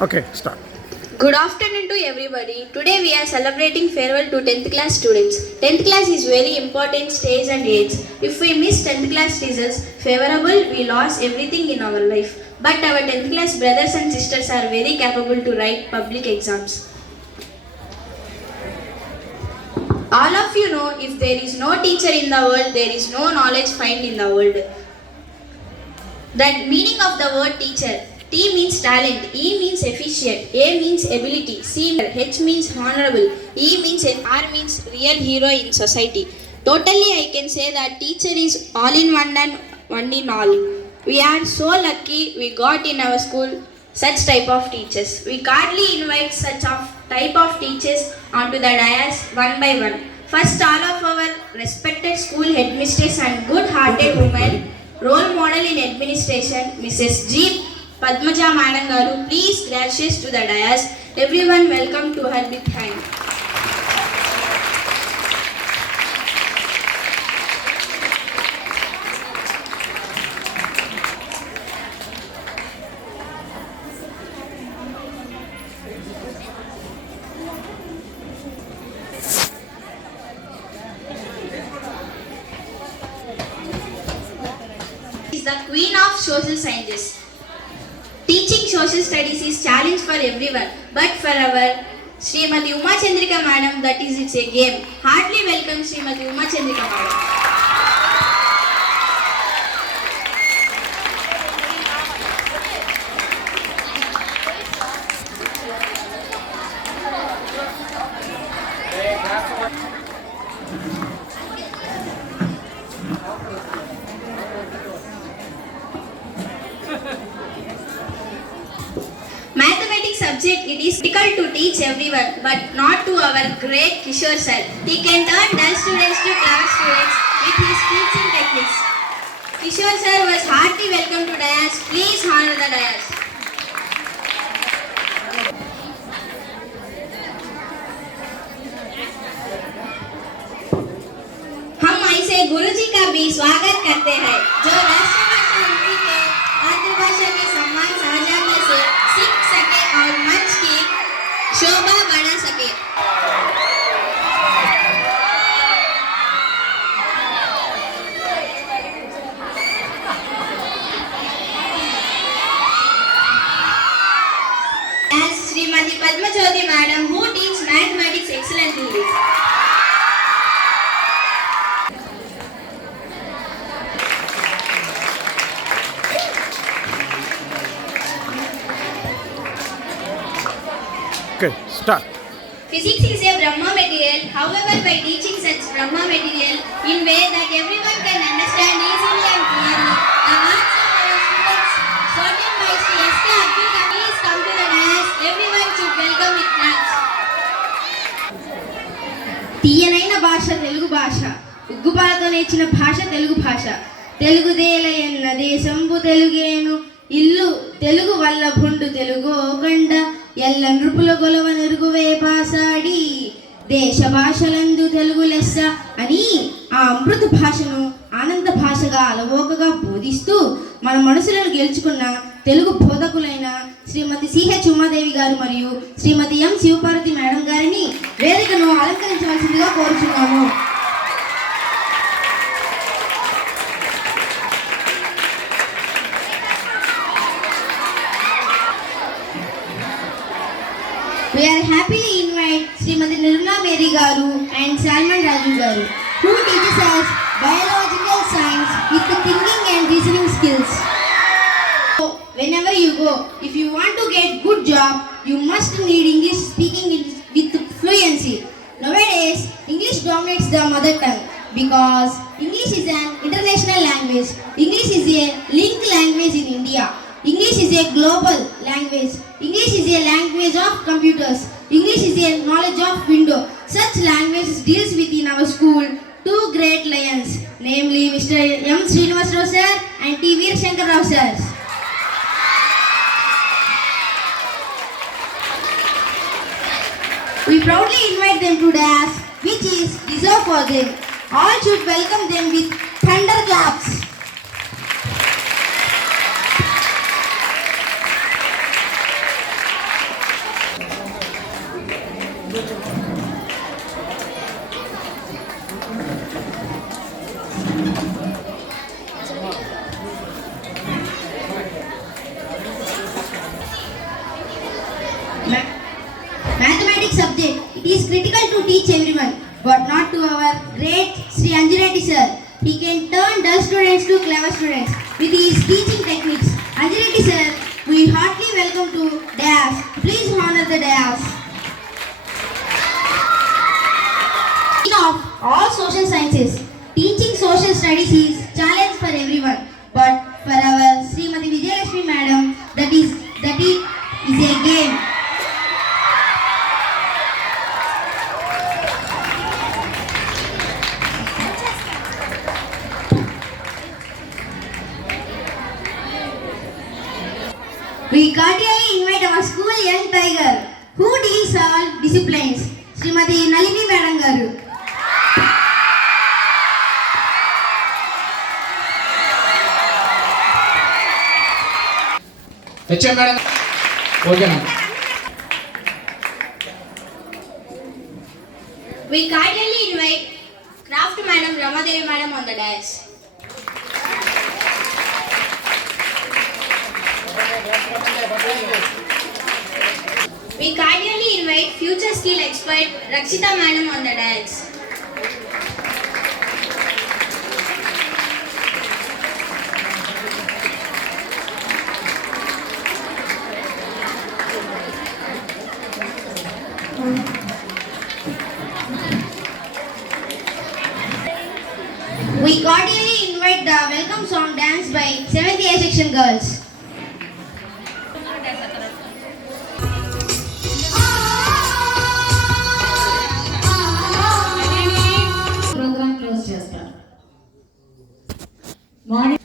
Okay, start. Good afternoon to everybody. Today we are celebrating farewell to 10th class students. 10th class is very important stage and age. If we miss 10th class results favorable, we lost everything in our life. But our 10th class brothers and sisters are very capable to write public exams. All of you know, if there is no teacher in the world, there is no knowledge found in the world. That meaning of the word teacher. T means talent, E means efficient, A means ability, C H means honorable, E means R means real hero in society. Totally I can say that teacher is all in one and one in all. We are so lucky we got in our school such type of teachers. We kindly invite such of type of teachers onto the dais one by one. First, all of our respected school headmistress and good-hearted woman, role model in administration, Mrs. G. Padmaja Madam Garu, please gracious to the dais. Everyone welcome to her with hand. Is the queen of social sciences. Teaching social studies is challenge for everyone, but for our Srimati Uma Chandrika Madam, that is it's a game. Heartily welcome Srimati Uma Chandrika Madam. Mathematics subject, it is difficult to teach everyone, but not to our great Kishore sir. He can turn dull students to clever students with his teaching techniques. Kishore sir was heartily welcome to dais. Please honor the dais. हम ऐसे गुरुजी का भी स्वागत करते हैं जो राष्ट्रभाषा हिंदी के मातृभाषा के सम्मान साझाने से सीख सके और मंच की शोभा बढ़ा सके. As Srimati Padmajyoti Madam, who teaches mathematics excellently. Okay, start. Physics is a Brahma material. However, by teaching such Brahma material in way that everyone can understand easily and clearly, the hearts of our students, sorted by Sri S.K. Abdul Kadir, please come to the dais. Everyone should welcome with claps. తీయనైన భాష తెలుగు భాష, ఉగ్గుపాలతో నేర్చిన భాష తెలుగు భాష. తెలుగుదేలయన్న దేశంబు తెలుగేను, ఇల్లు తెలుగు వల్ల భుండు తెలుగు గండ, ఎల్ల నృపుల గొలవ నెరుగువే పాసాడి, దేశ భాషలందు తెలుగు లెస్స అని ఆ అమృత భాషను ఆనంద భాషగా అలవోకగా బోధిస్తూ మన మనసులను గెలుచుకున్న తెలుగు బోధకులైన శ్రీమతి సిహెచ్ ఉమాదేవి గారు మరియు శ్రీమతి ఎం శివపార్వతి మేడం గారిని వేదికను అలంకరించవలసిందిగా కోరుచున్నాము. We are happily invite Srimati Nirmala Mary Garu and Salman Raju Garu, who teaches us biological science with the thinking and reasoning skills. So, whenever you go, if you want to get good job, you must need English speaking with fluency. Nowadays, English dominates the mother tongue because English is an international language. English is a linked language in India. English is a global language. English is a language of computers. English is a knowledge of window. Such languages deals with in our school two great lions, namely Mr. M. Srinivas Rao sir and T. Veer Shankar Rao sir. We proudly invite them to dais, which is deserved for them. All should welcome them with thunder claps. Ma- Mathematics subject. It is critical to teach everyone, but not to our great Sri Anjireddy sir. He can turn dull students to clever students with his teaching techniques. Anjireddy sir, we heartily welcome to Dayas. Please honor the Dayas. Of all social sciences, teaching social studies is challenge for everyone, but for our Srimati Vijayalakshmi madam, that is a game. We cordially invite our school young tiger who deals all disciplines, Srimati Nalini madam garu. HM madam ఓకేనా. We kindly invite Craft Madam Ramadevi Madam on the dais. We kindly invite future skill expert Rakshita Madam on the dais. We cordially invite the welcome song dance by 7th A section girls. Program close చేస్తారు. Morning